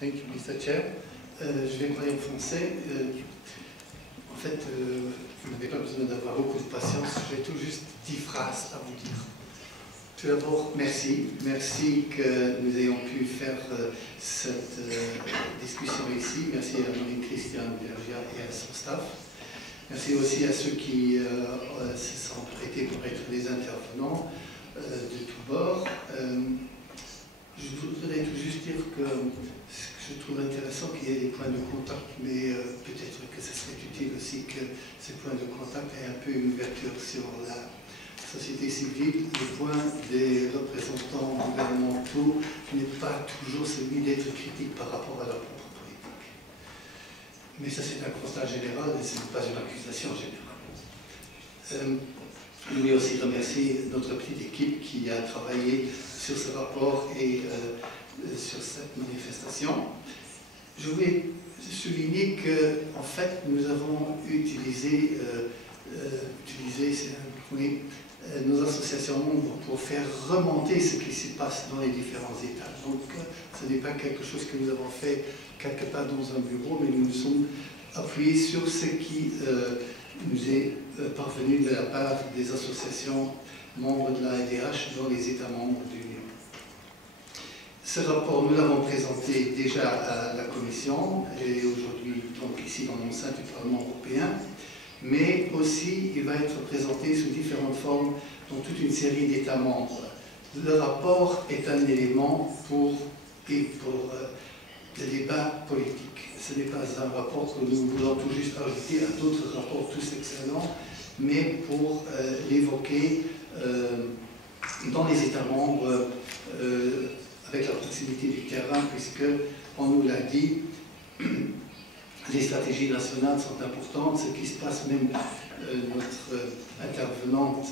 Thank you, Mr. Chair. Je vais parler en français. En fait, vous n'avez pas besoin d'avoir beaucoup de patience. J'ai tout juste 10 phrases à vous dire. Tout d'abord, merci. Merci que nous ayons pu faire cette discussion ici. Merci à Marie-Christiane Vergia et à son staff. Merci aussi à ceux qui se sont prêtés pour être des intervenants de tous bords. Je voudrais tout juste dire que je trouve intéressant qu'il y ait des points de contact, mais peut-être que ce serait utile aussi que ces points de contact aient un peu une ouverture sur la société civile. Le point des représentants gouvernementaux n'est pas toujours celui d'être critique par rapport à leur propre politique. Mais ça, c'est un constat général et ce n'est pas une accusation générale. Je voulais aussi remercier notre petite équipe qui a travaillé sur ce rapport et sur cette manifestation. Je voulais souligner que, en fait, nous avons utilisé nos associations membres pour faire remonter ce qui se passe dans les différents États. Donc, ce n'est pas quelque chose que nous avons fait quelque part dans un bureau, mais nous nous sommes appuyés sur ce qui nous est parvenu de la part des associations membres de la ADH dans les États membres de l'Union. Ce rapport, nous l'avons présenté déjà à la Commission et aujourd'hui, donc ici dans l'enceinte du Parlement européen, mais aussi il va être présenté sous différentes formes dans toute une série d'États membres. Le rapport est un élément pour le débat politique. Ce n'est pas un rapport que nous voulons tout juste ajouter à d'autres rapports tous excellents, mais pour l'évoquer dans les États membres avec la proximité du terrain, puisque, on nous l'a dit, les stratégies nationales sont importantes. Ce qui se passe, même notre intervenante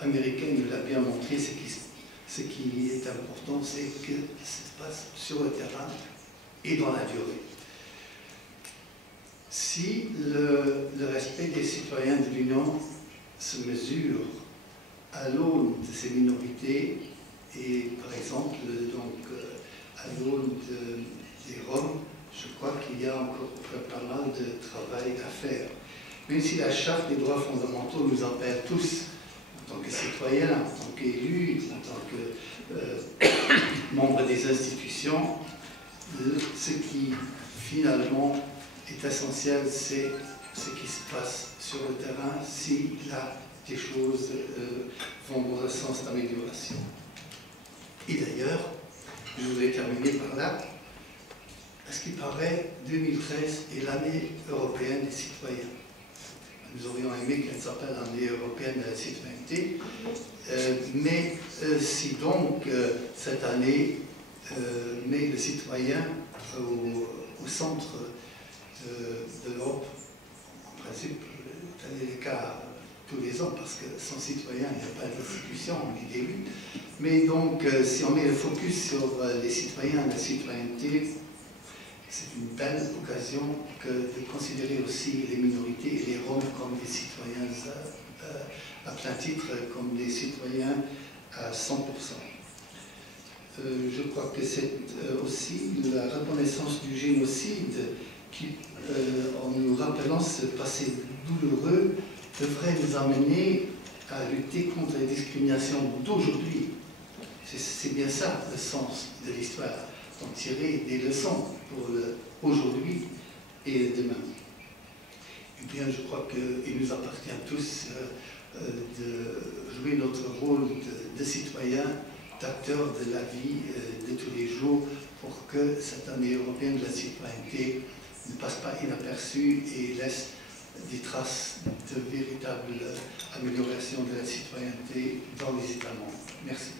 américaine nous l'a bien montré, ce qui est important, c'est que ça se passe sur le terrain et dans la durée. Si le respect des citoyens de l'Union se mesure à l'aune de ces minorités, et par exemple, donc, à l'aune des Roms, je crois qu'il y a encore pas mal de travail à faire. Même si la Charte des droits fondamentaux nous appelle tous, en tant que citoyens, en tant qu'élus, en tant que membres des institutions, ce qui finalement est essentiel, c'est ce qui se passe sur le terrain, si là des choses vont dans un sens d'amélioration. Et d'ailleurs, je voudrais terminer par là, à ce qui paraît, 2013 est l'année européenne des citoyens. Nous aurions aimé qu'elle s'appelle l'année européenne de la citoyenneté, mais si donc cette année met le citoyen au centre de l'Europe, en principe, c'est le cas tous les ans, parce que sans citoyen, il n'y a pas d'institution ni d'élu. Mais donc, si on met le focus sur les citoyens et la citoyenneté, c'est une belle occasion de considérer aussi les minorités et les Roms comme des citoyens à plein titre, comme des citoyens à 100%. Je crois que c'est aussi la reconnaissance du génocide qui, en nous rappelant ce passé douloureux, devrait nous amener à lutter contre les discriminations d'aujourd'hui. C'est bien ça le sens de l'histoire, donc tirer des leçons pour aujourd'hui et demain. Et bien, je crois qu'il nous appartient à tous de jouer notre rôle de citoyens, d'acteurs de la vie de tous les jours, pour que cette année européenne de la citoyenneté ne passe pas inaperçue et laisse des traces de véritable amélioration de la citoyenneté dans les États membres. Merci.